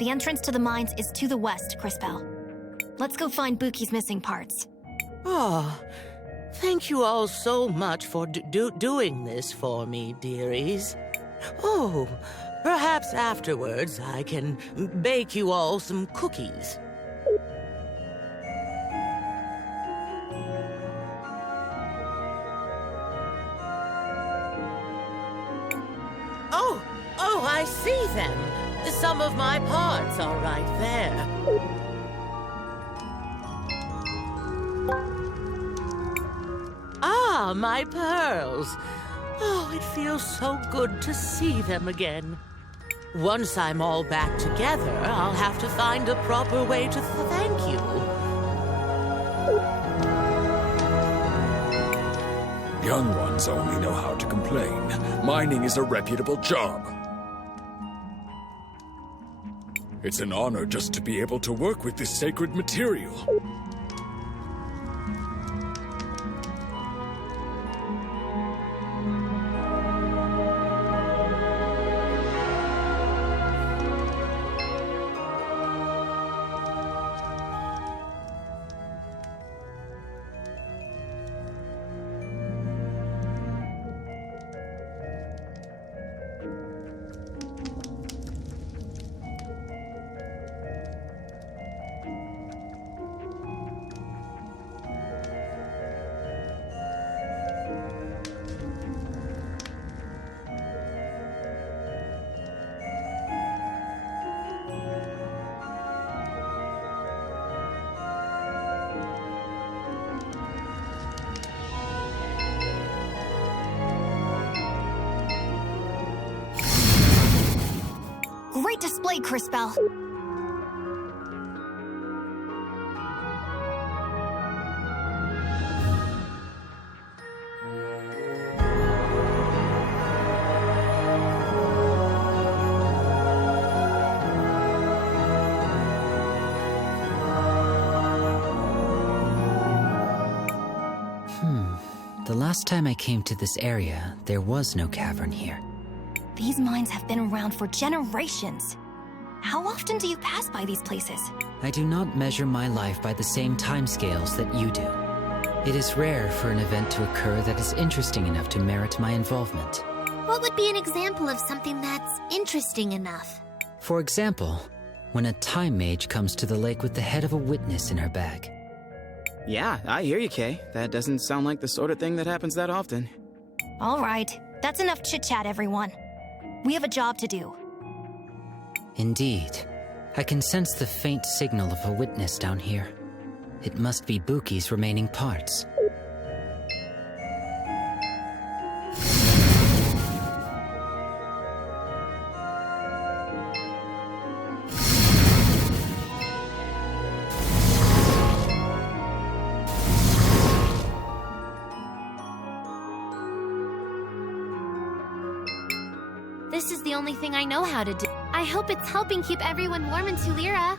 The entrance to the mines is to the west, Crisbell. Let's go find Buki's missing parts. Oh, thank you all so much for doing this for me, dearies. Oh, perhaps afterwards I can bake you all some cookies. Oh, I see them. Some of my parts are right there. Ah, my pearls. Oh, it feels so good to see them again. Once I'm all back together, I'll have to find a proper way to thank you. Young ones only know how to complain. Mining is a reputable job. It's an honor just to be able to work with this sacred material. Great display, Crisbell. The last time I came to this area, there was no cavern here. These mines have been around for generations. How often do you pass by these places? I do not measure my life by the same timescales that you do. It is rare for an event to occur that is interesting enough to merit my involvement. What would be an example of something that's interesting enough? For example, when a Time Mage comes to the lake with the head of a witness in her bag. Yeah, I hear you, Kay. That doesn't sound like the sort of thing that happens that often. All right, that's enough chit-chat, everyone. We have a job to do. Indeed. I can sense the faint signal of a witness down here. It must be Buki's remaining parts. This is the only thing I know how to do. I hope it's helping keep everyone warm in Tulira.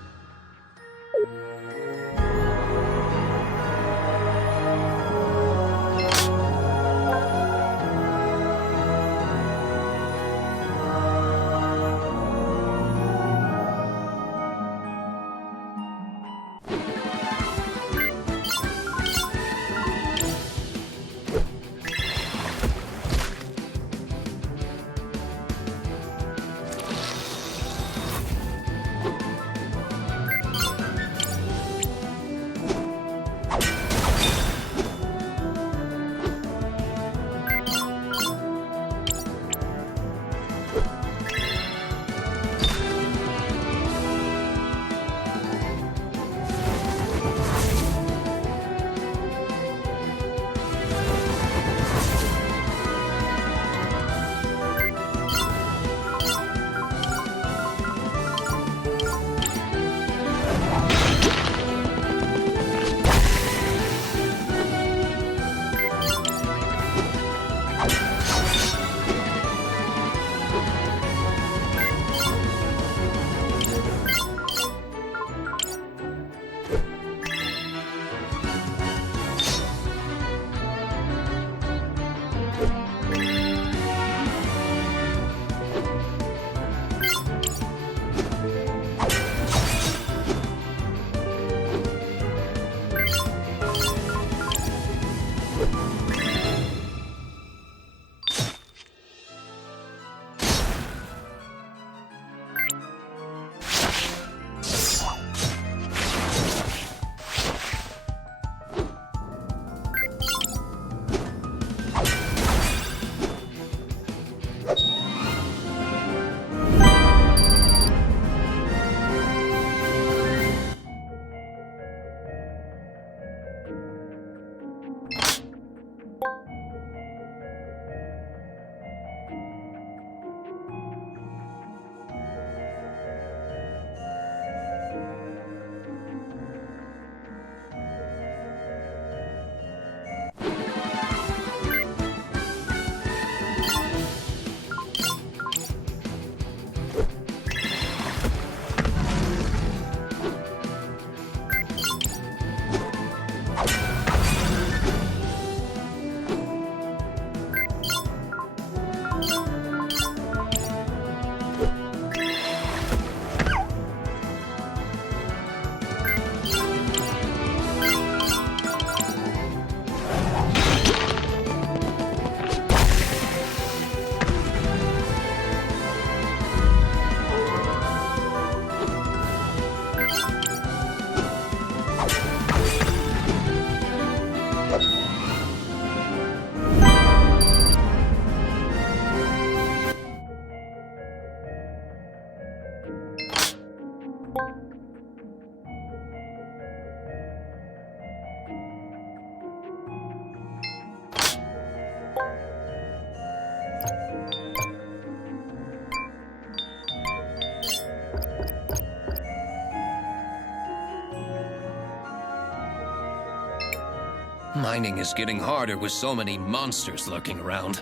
Mining is getting harder with so many monsters lurking around.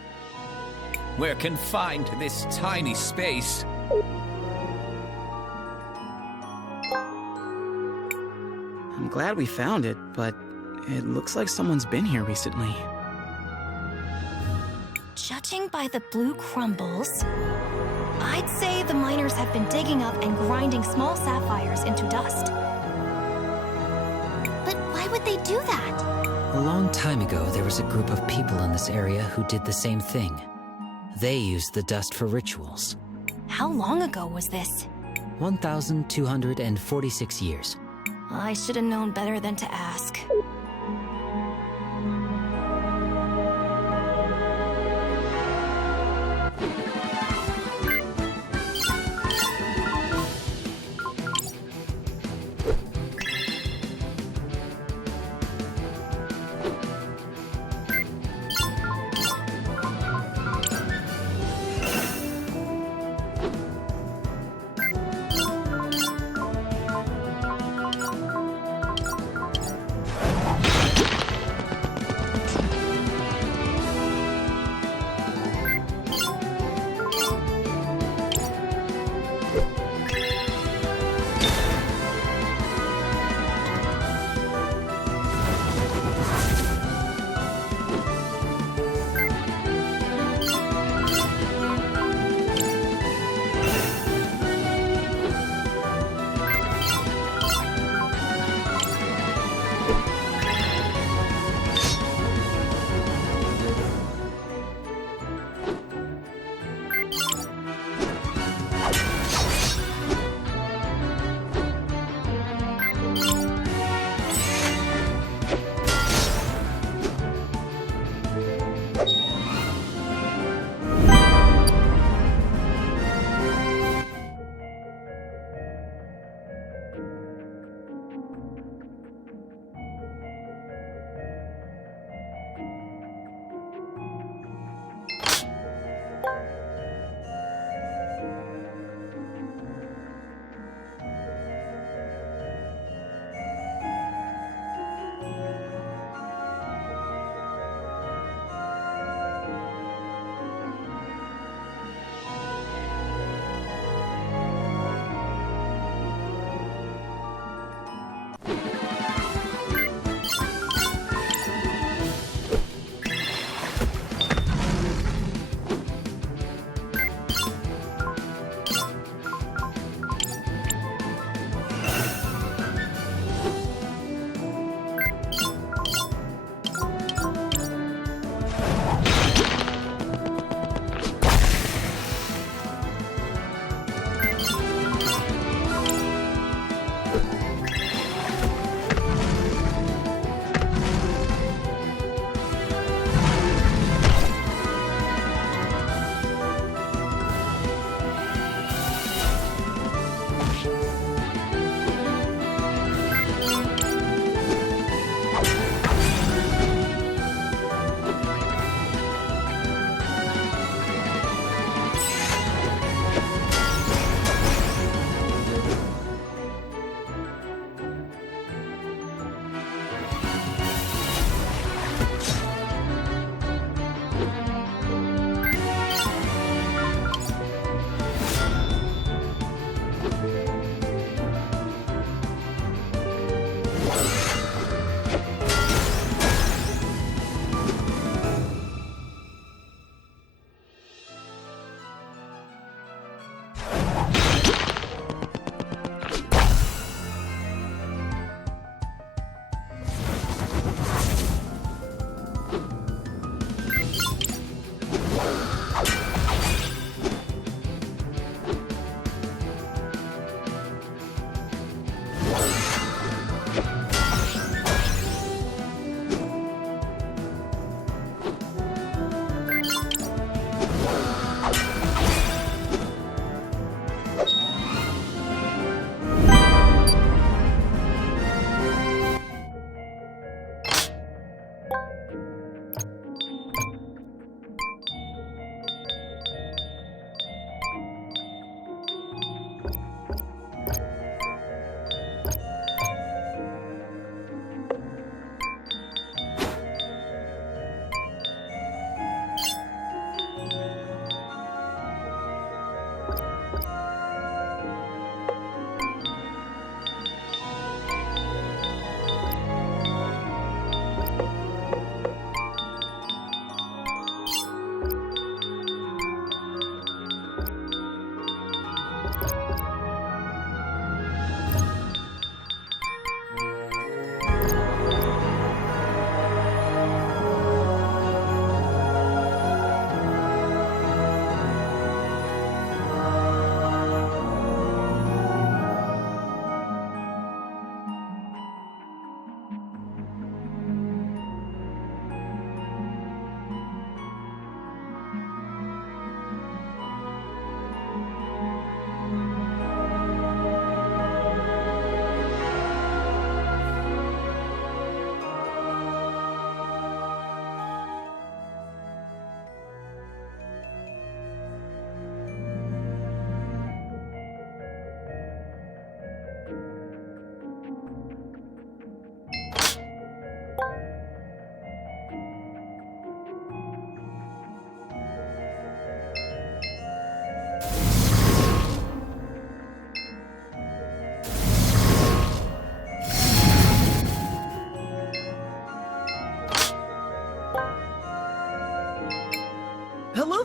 We're confined to this tiny space. I'm glad we found it, but it looks like someone's been here recently. Judging by the blue crumbles, I'd say the miners have been digging up and grinding small sapphires into dust. But why would they do that? A long time ago, there was a group of people in this area who did the same thing. They used the dust for rituals. How long ago was this? 1,246 years. I should have known better than to ask.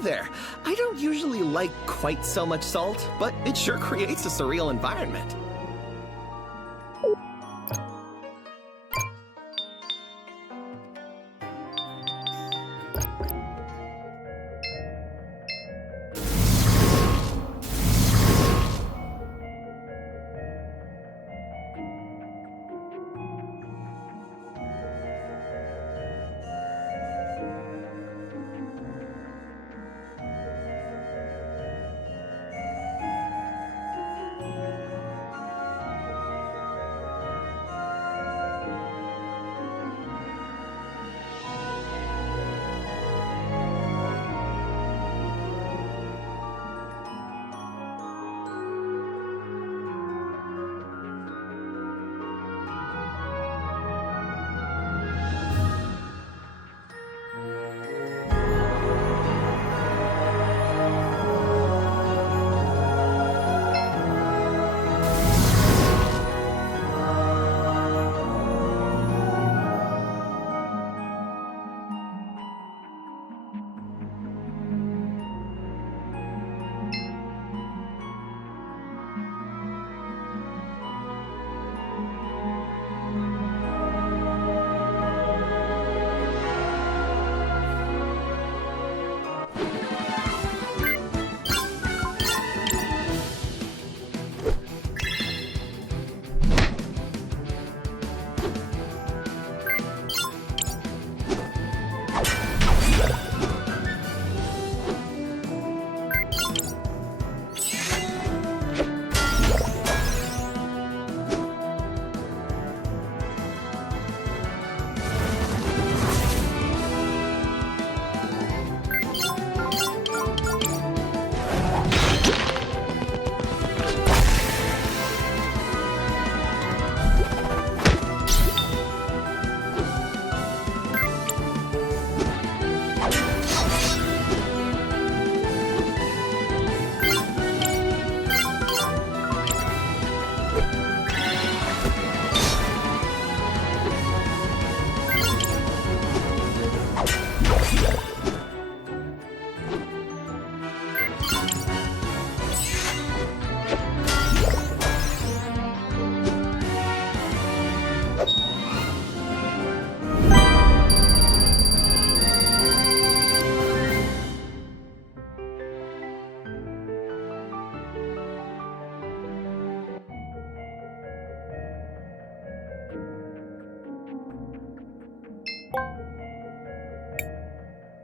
there. I don't usually like quite so much salt, but it sure creates a surreal environment.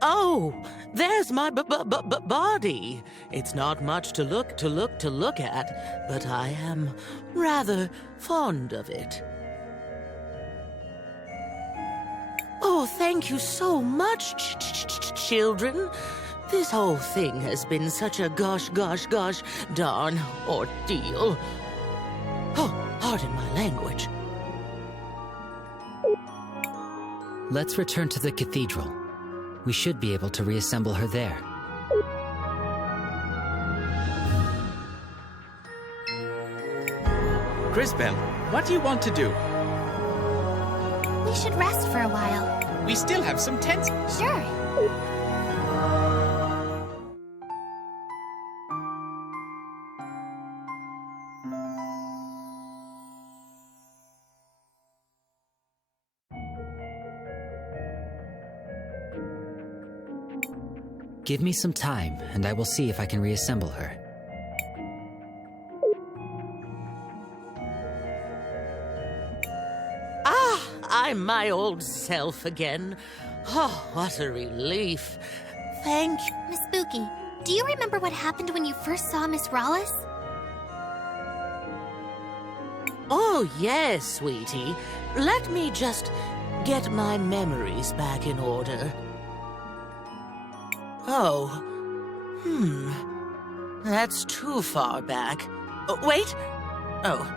Oh, there's my body. It's not much to look at, but I am rather fond of it. Oh, thank you so much, children. This whole thing has been such a gosh darn ordeal. Oh, pardon my language. Let's return to the cathedral. We should be able to reassemble her there. Crisbell, what do you want to do? We should rest for a while. We still have some tents. Sure. Give me some time, and I will see if I can reassemble her. Ah, I'm my old self again. Oh, what a relief. Thank you. Miss Spooky, do you remember what happened when you first saw Miss Rawless? Oh, yes, sweetie. Let me just get my memories back in order. Oh. That's too far back. Oh, wait. Oh.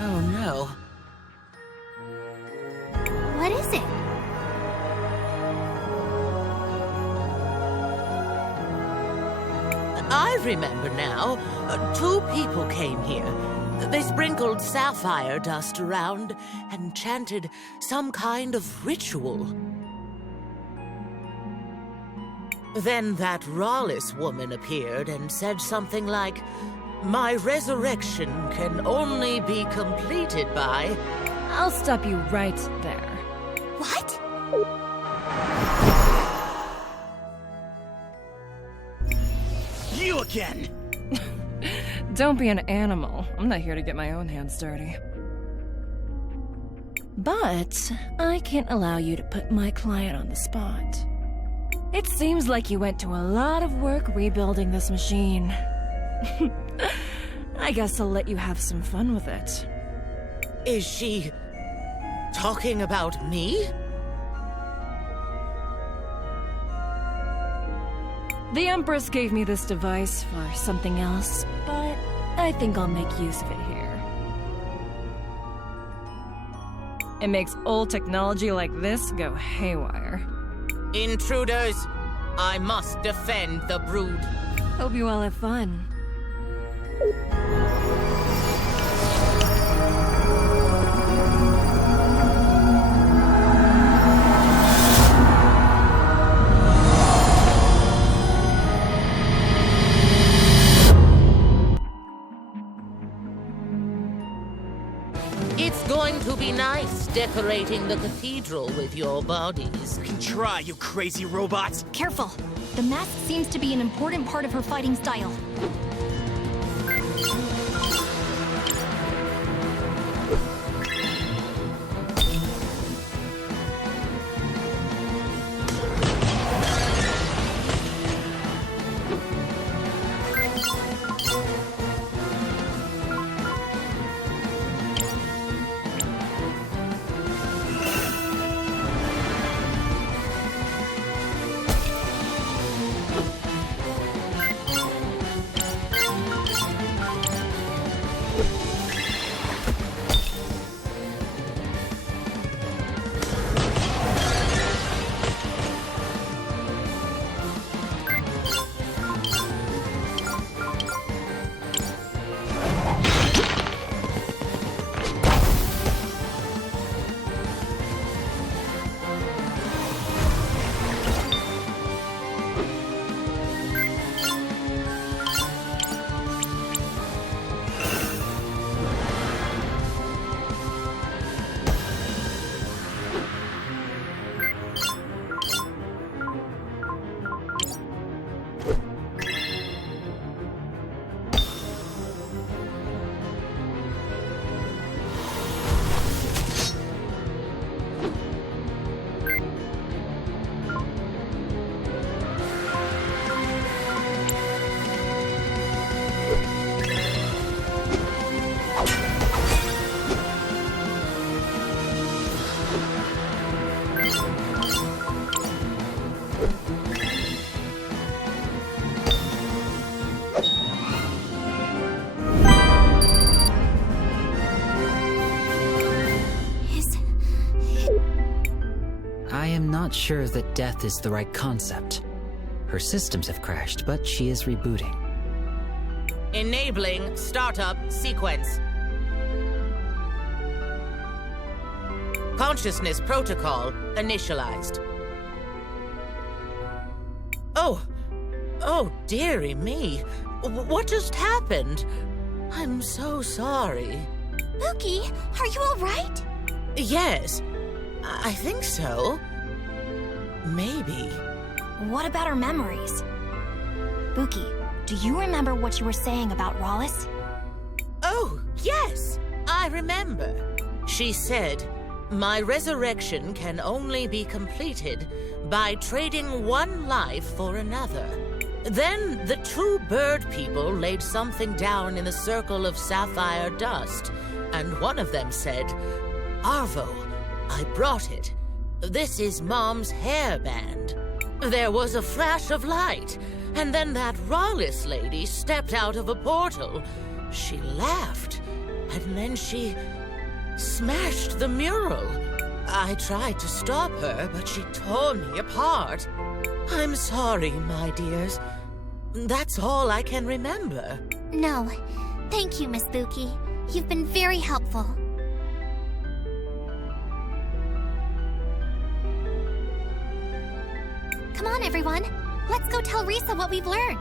Oh, no. What is it? I remember now. Two people came here. They sprinkled sapphire dust around and chanted some kind of ritual. Then that Rawless woman appeared and said something like, "My resurrection can only be completed by..." I'll stop you right there. What? You again! Don't be an animal. I'm not here to get my own hands dirty. But I can't allow you to put my client on the spot. It seems like you went to a lot of work rebuilding this machine. I guess I'll let you have some fun with it. Is she talking about me? The Empress gave me this device for something else, but I think I'll make use of it here. It makes old technology like this go haywire. Intruders! I must defend the brood. Hope you all have fun. It's going to be nice decorating the cathedral with your bodies. You can try, you crazy robots! Careful. The mask seems to be an important part of her fighting style. I am not sure that death is the right concept. Her systems have crashed, but she is rebooting. Enabling startup sequence. Consciousness protocol initialized. Oh, dearie me. What just happened? I'm so sorry. Mookie, are you all right? Yes, I think so. Maybe. What about her memories? Buki, do you remember what you were saying about Rawless? Oh, yes, I remember. She said, "My resurrection can only be completed by trading one life for another." Then the two bird people laid something down in the circle of sapphire dust, and one of them said, "Arvo, I brought it. This is Mom's hairband." There was a flash of light, and then that Rawless lady stepped out of a portal. She laughed, and then she smashed the mural. I tried to stop her, but she tore me apart. I'm sorry, my dears. That's all I can remember. No. Thank you, Miss Buki. You've been very helpful. Come on, everyone. Let's go tell Risa what we've learned.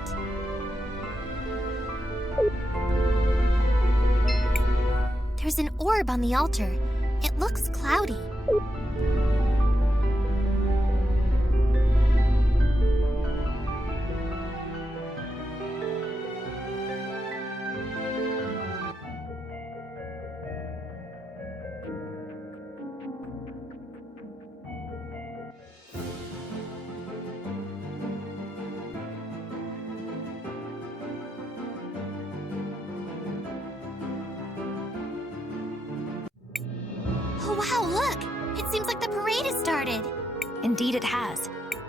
There's an orb on the altar. It looks cloudy. Oh wow, look! It seems like the parade has started. Indeed it has.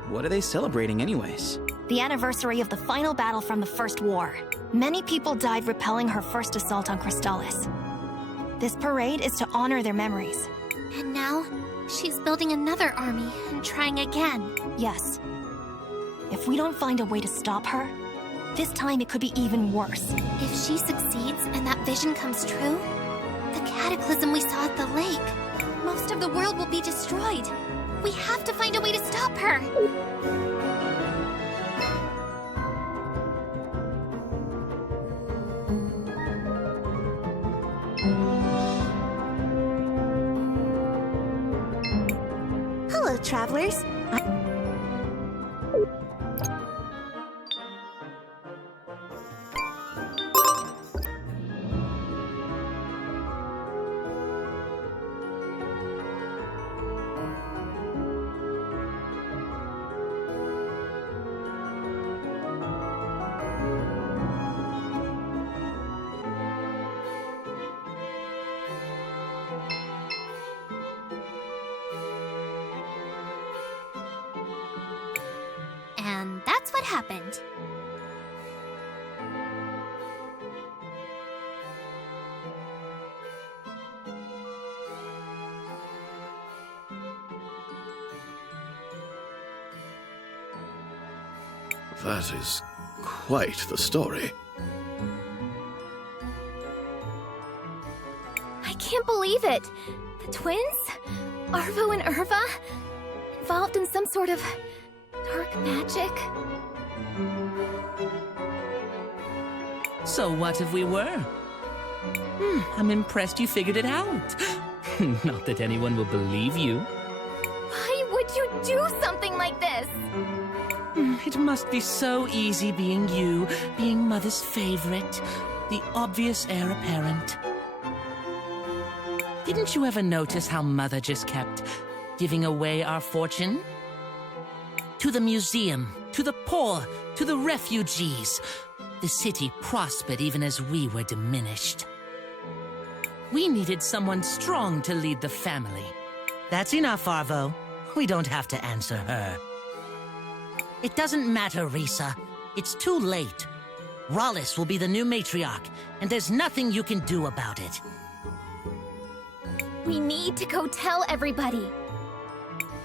What are they celebrating anyways? The anniversary of the final battle from the First War. Many people died repelling her first assault on Crystallis. This parade is to honor their memories. And now, she's building another army and trying again. Yes. If we don't find a way to stop her, this time it could be even worse. If she succeeds and that vision comes true, the cataclysm we saw at the lake, most of the world will be destroyed. We have to find a way to stop her. Hello, travelers. And that's what happened. That is quite the story. I can't believe it! The twins? Arvo and Irva? Involved in some sort of dark magic? So what if we were? I'm impressed you figured it out. Not that anyone will believe you. Why would you do something like this? It must be so easy being you, being Mother's favorite, the obvious heir apparent. Didn't you ever notice how Mother just kept giving away our fortune? To the museum, to the poor, to the refugees. The city prospered even as we were diminished. We needed someone strong to lead the family. That's enough, Arvo. We don't have to answer her. It doesn't matter, Risa. It's too late. Rollis will be the new matriarch, and there's nothing you can do about it. We need to go tell everybody.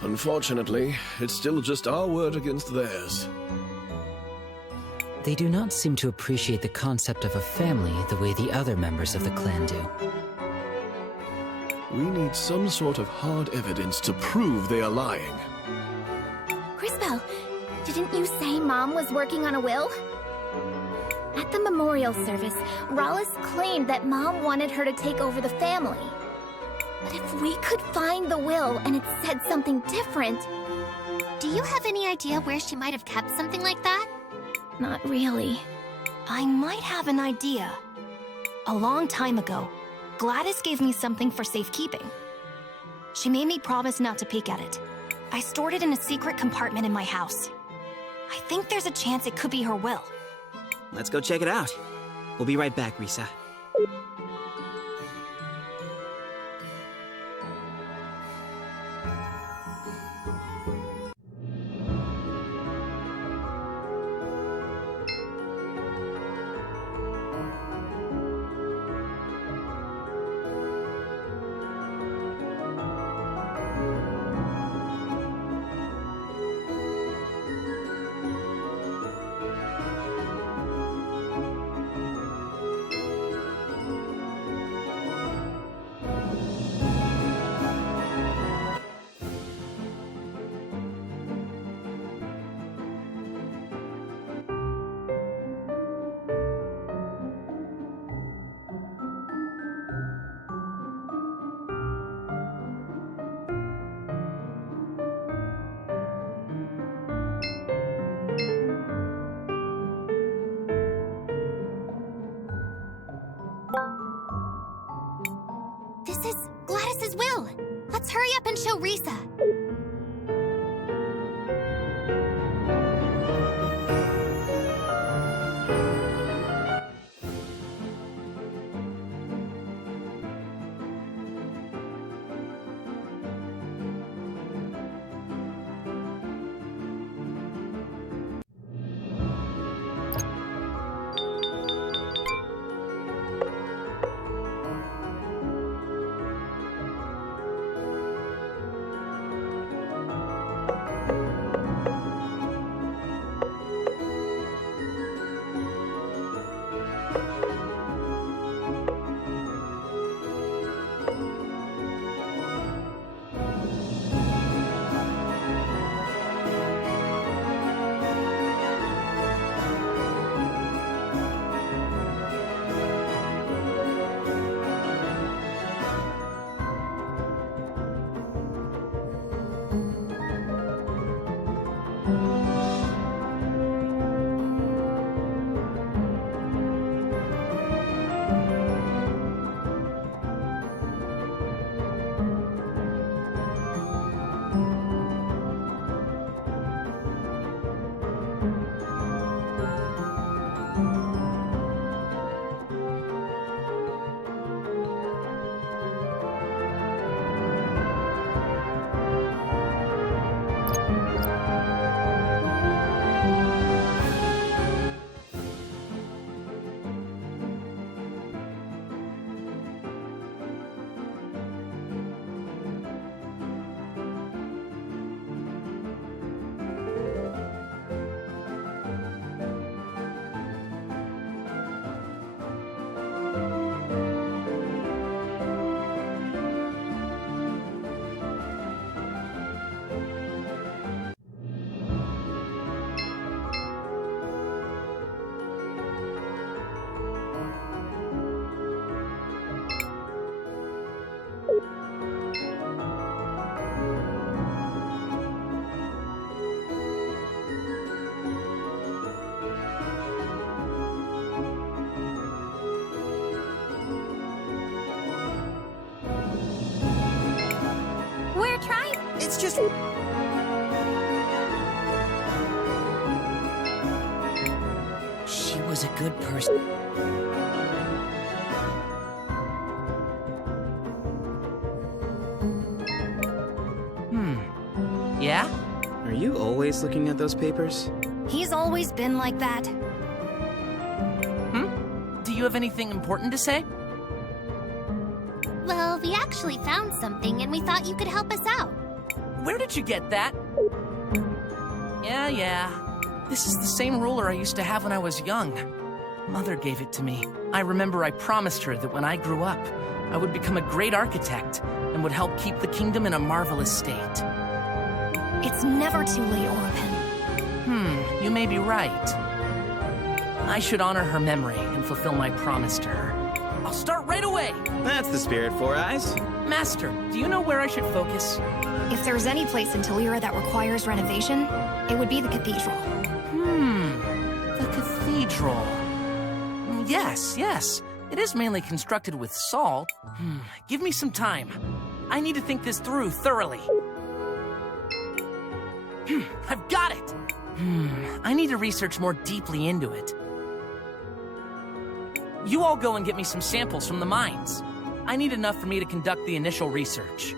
Unfortunately, it's still just our word against theirs. They do not seem to appreciate the concept of a family the way the other members of the clan do. We need some sort of hard evidence to prove they are lying. Crisbell, didn't you say Mom was working on a will? At the memorial service, Rollis claimed that Mom wanted her to take over the family. But if we could find the will and it said something different... Do you have any idea where she might have kept something like that? Not really. I might have an idea. A long time ago, Gladys gave me something for safekeeping. She made me promise not to peek at it. I stored it in a secret compartment in my house. I think there's a chance it could be her will. Let's go check it out. We'll be right back, Risa. Rolus's will. Let's hurry up and show Risa. It's just... She was a good person. Yeah? Are you always looking at those papers? He's always been like that. Do you have anything important to say? Well, we actually found something and we thought you could help us out. Where did you get that? Yeah. This is the same ruler I used to have when I was young. Mother gave it to me. I remember I promised her that when I grew up, I would become a great architect and would help keep the kingdom in a marvelous state. It's never too late, Oropen. You may be right. I should honor her memory and fulfill my promise to her. I'll start right away! That's the spirit, Four Eyes. Master, do you know where I should focus? If there's any place in Talira that requires renovation, it would be the cathedral. The cathedral. Yes. It is mainly constructed with salt. Give me some time. I need to think this through thoroughly. I've got it! I need to research more deeply into it. You all go and get me some samples from the mines. I need enough for me to conduct the initial research.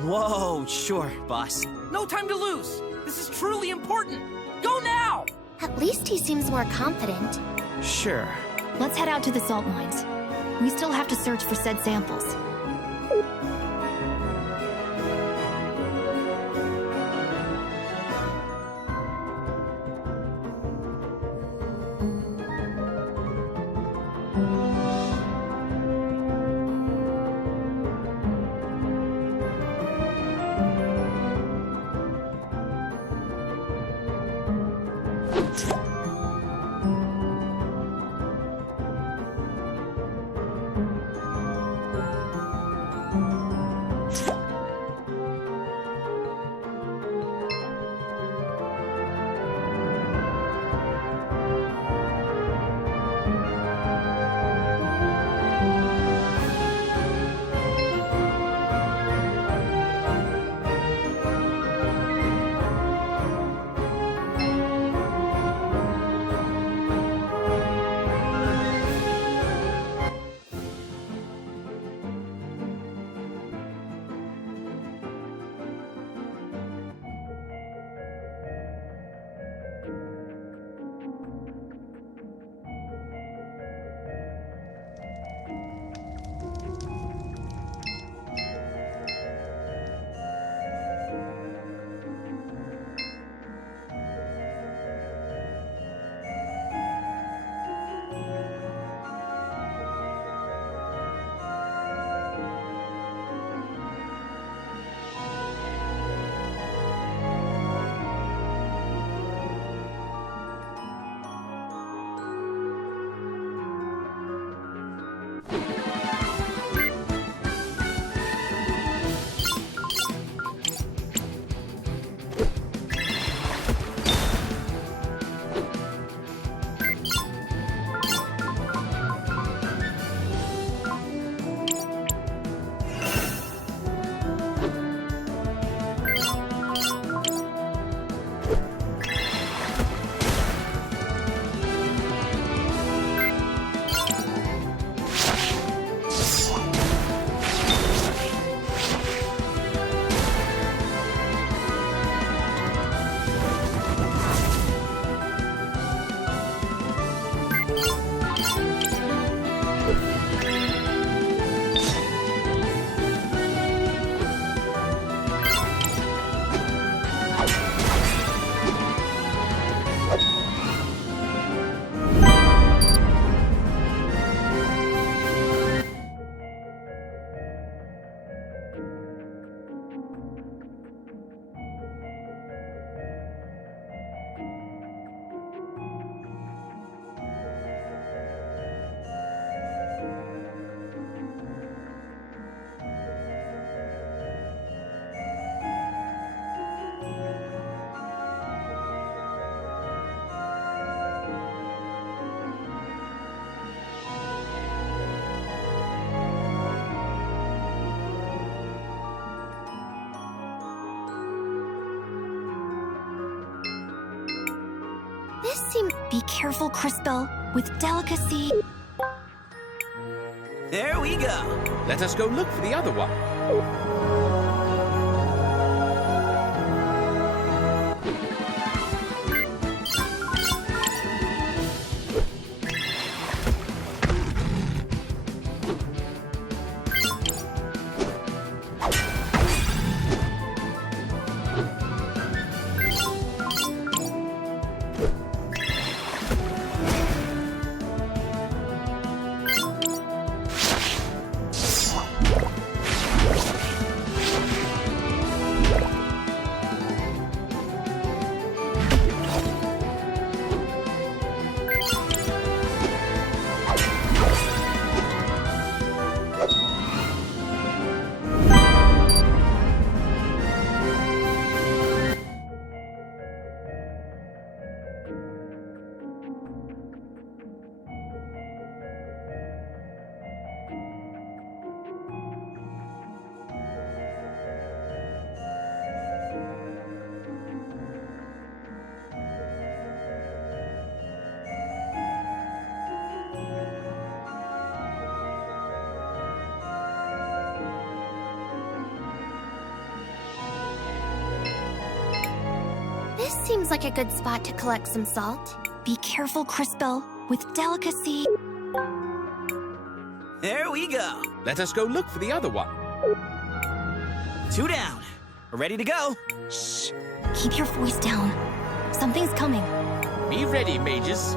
Whoa, sure, boss. No time to lose! This is truly important! Go now! At least he seems more confident. Sure. Let's head out to the salt mines. We still have to search for said samples. This seems... Be careful, Crisbell. With delicacy... There we go. Let us go look for the other one. This seems like a good spot to collect some salt. Be careful, Crisbell. With delicacy... There we go. Let us go look for the other one. 2 down. We're ready to go. Shh. Keep your voice down. Something's coming. Be ready, mages.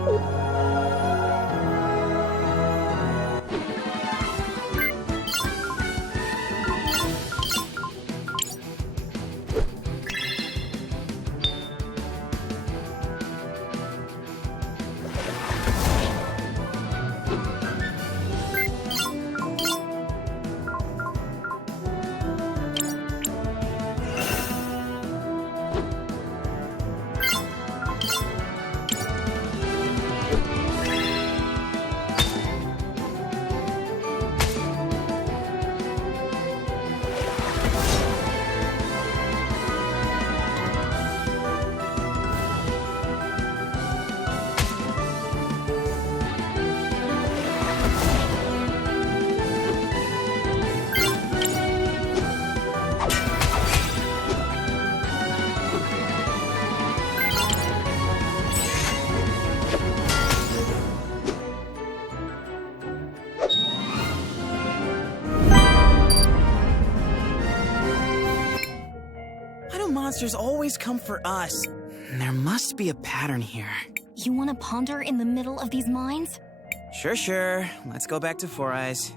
Monsters always come for us. There must be a pattern here. You want to ponder in the middle of these mines? Sure. Let's go back to Four Eyes.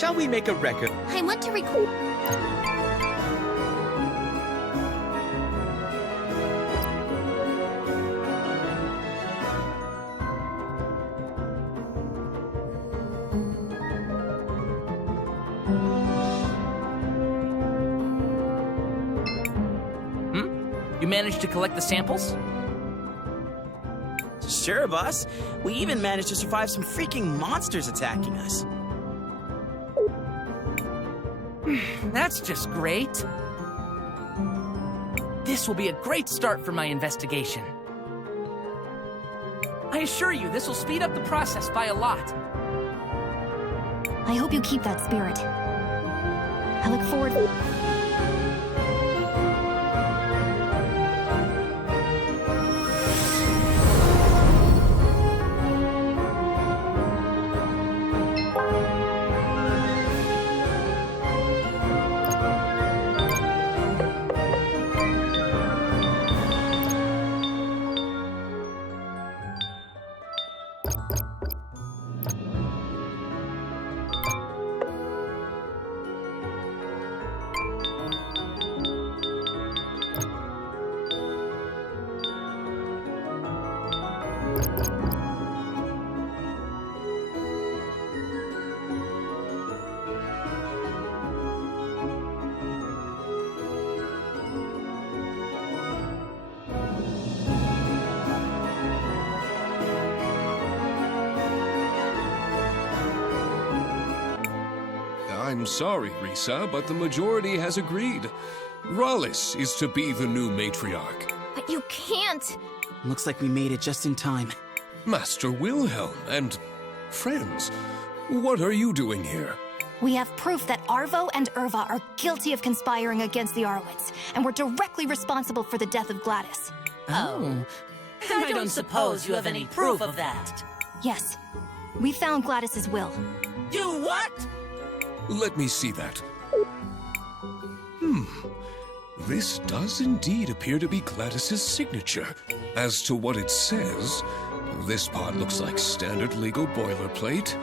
Shall we make a record? I want to record. You managed to collect the samples? Sure, boss. We even managed to survive some freaking monsters attacking us. That's just great. This will be a great start for my investigation. I assure you, this will speed up the process by a lot. I hope you keep that spirit. I look forward... I'm sorry, Risa, but the majority has agreed. Rallis is to be the new matriarch. But you can't. Looks like we made it just in time. Master Wilhelm and friends, what are you doing here? We have proof that Arvo and Irva are guilty of conspiring against the Arwitz, and were directly responsible for the death of Gladys. Oh. I don't suppose you have any proof of that. Yes. We found Gladys's will. You what? Let me see that. This does indeed appear to be Gladys's signature. As to what it says, this part looks like standard legal boilerplate.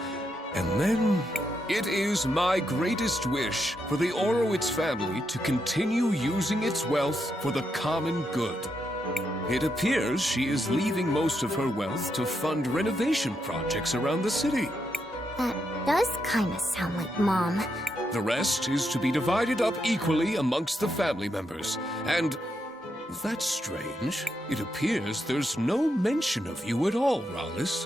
And then, it is my greatest wish for the Orowitz family to continue using its wealth for the common good. It appears she is leaving most of her wealth to fund renovation projects around the city. That does kind of sound like Mom. The rest is to be divided up equally amongst the family members. And that's strange. It appears there's no mention of you at all, Rallis.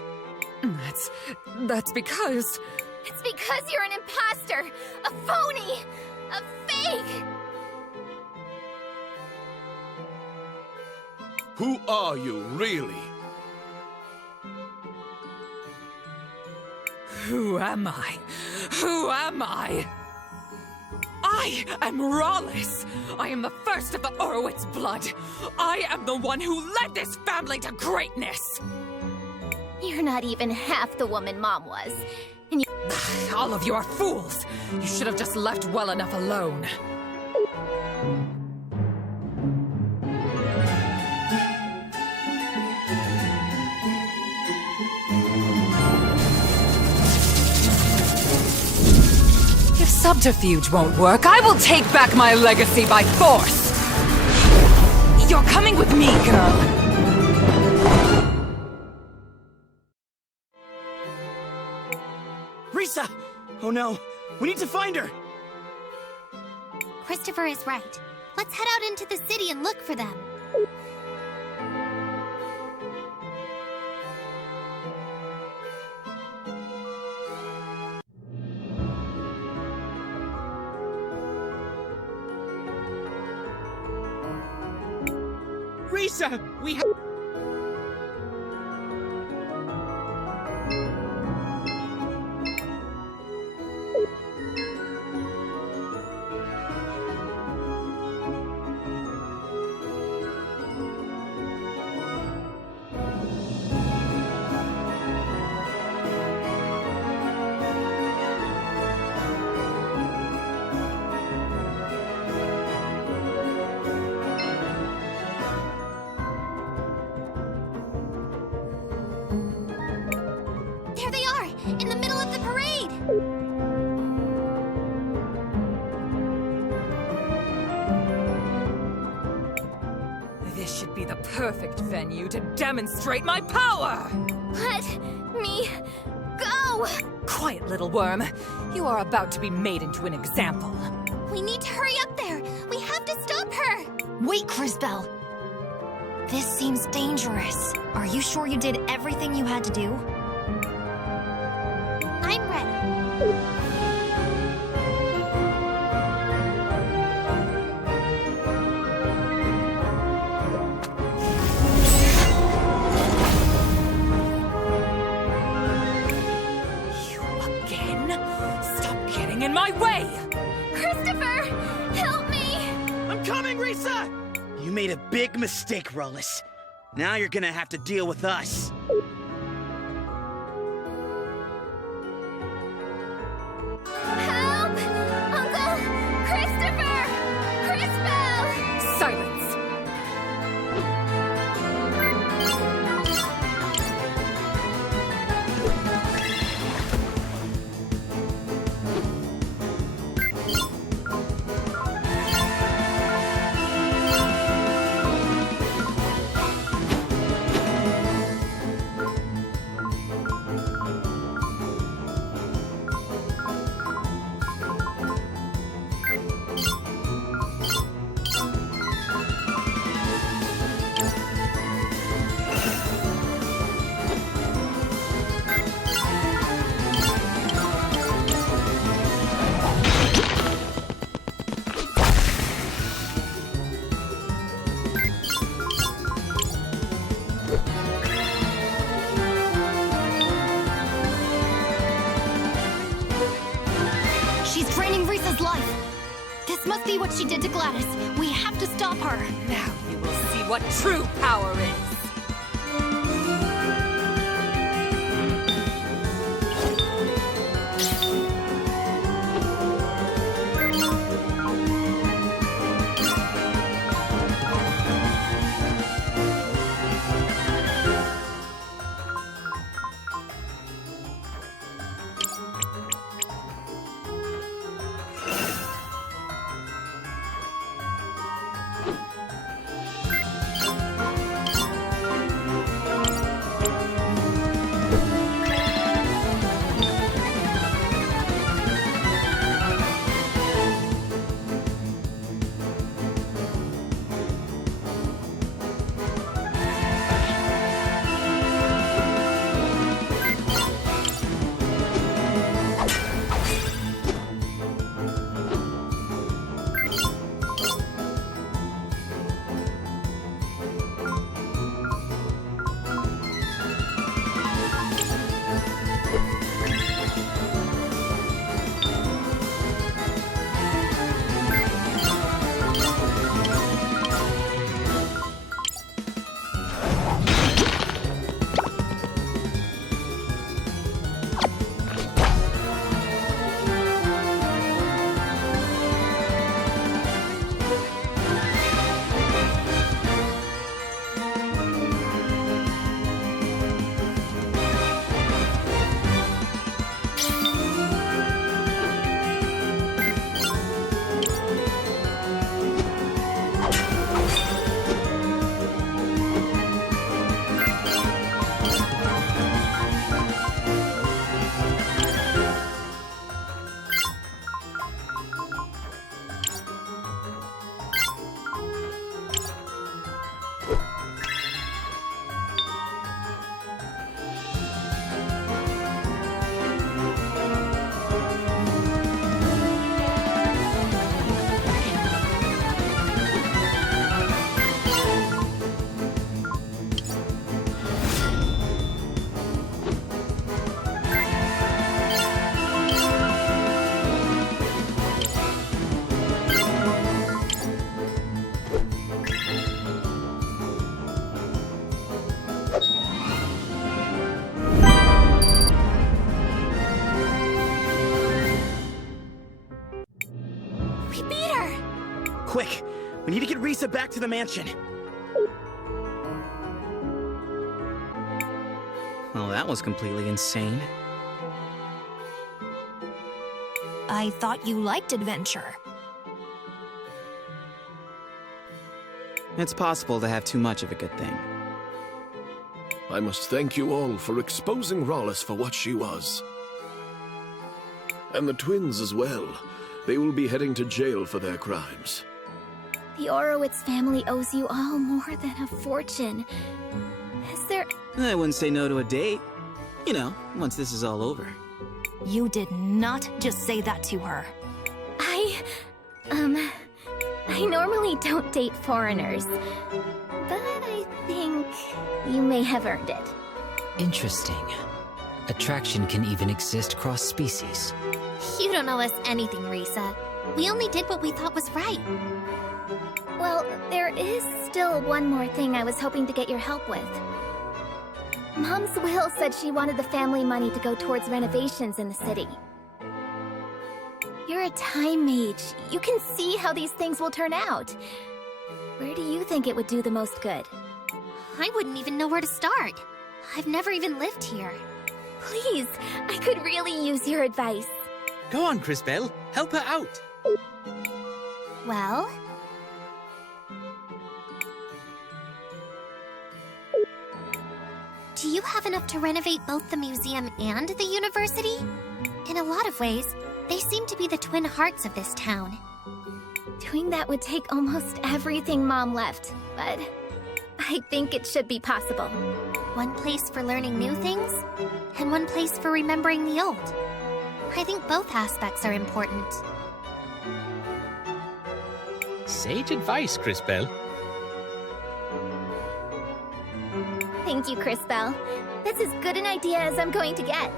That's because... It's because you're an imposter! A phony! A fake! Who are you, really? Who am I? Who am I? I am Rallis! I am the first of the Orowitz blood! I am the one who led this family to greatness! You're not even half the woman Mom was. And you... All of you are fools! You should have just left well enough alone. If subterfuge won't work, I will take back my legacy by force! You're coming with me, girl! Risa! Oh no, we need to find her! Christopher is right. Let's head out into the city and look for them. Risa, we have... be the perfect venue to demonstrate my power! Let me go! Quiet, little worm. You are about to be made into an example. We need to hurry up there. We have to stop her. Wait, Crisbell. This seems dangerous. Are you sure you did everything you had to do? I'm ready. In my way! Christopher! Help me! I'm coming, Risa! You made a big mistake, Rollis. Now you're gonna have to deal with us. Help! Uncle Christopher! Crisbell! Silence! This must be what she did to Gladys. We have to stop her. Now you will see what true power is. Quick! We need to get Risa back to the mansion. Well, that was completely insane. I thought you liked adventure. It's possible to have too much of a good thing. I must thank you all for exposing Rollis for what she was. And the twins as well. They will be heading to jail for their crimes. The Orowitz family owes you all more than a fortune. Is there... I wouldn't say no to a date. You know, once this is all over. You did not just say that to her. I normally don't date foreigners, but I think you may have earned it. Interesting. Attraction can even exist cross species. You don't owe us anything, Risa. We only did what we thought was right. Well, there is still one more thing I was hoping to get your help with. Mom's will said she wanted the family money to go towards renovations in the city. You're a Time Mage. You can see how these things will turn out. Where do you think it would do the most good? I wouldn't even know where to start. I've never even lived here. Please, I could really use your advice. Go on, Crisbell. Help her out. Well... do you have enough to renovate both the museum and the university? In a lot of ways, they seem to be the twin hearts of this town. Doing that would take almost everything Mom left, but I think it should be possible. One place for learning new things, and one place for remembering the old. I think both aspects are important. Sage advice, Crisbell. Thank you, Crisbell. That's as good an idea as I'm going to get.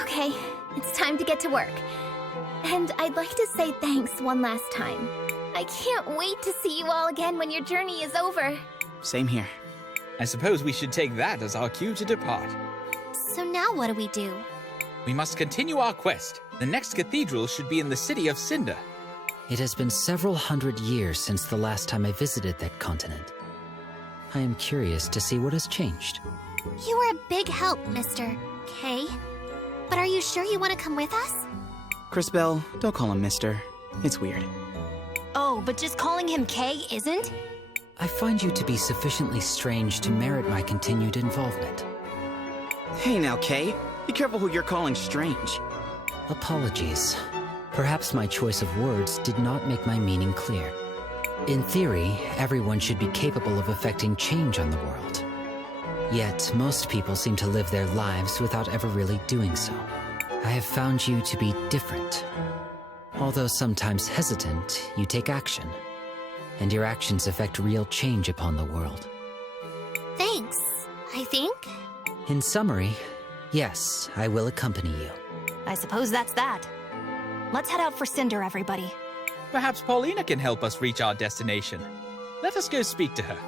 Okay, it's time to get to work. And I'd like to say thanks one last time. I can't wait to see you all again when your journey is over. Same here. I suppose we should take that as our cue to depart. So now what do we do? We must continue our quest. The next cathedral should be in the city of Cinder. It has been several hundred years since the last time I visited that continent. I am curious to see what has changed. You were a big help, Mr. K. But are you sure you want to come with us? Crisbell, don't call him Mister. It's weird. Oh, but just calling him K isn't? I find you to be sufficiently strange to merit my continued involvement. Hey now, Kay. Be careful who you're calling strange. Apologies. Perhaps my choice of words did not make my meaning clear. In theory, everyone should be capable of affecting change on the world. Yet, most people seem to live their lives without ever really doing so. I have found you to be different. Although sometimes hesitant, you take action. And your actions affect real change upon the world. Thanks, I think. In summary, yes, I will accompany you. I suppose that's that. Let's head out for Cinder, everybody. Perhaps Paulina can help us reach our destination. Let us go speak to her.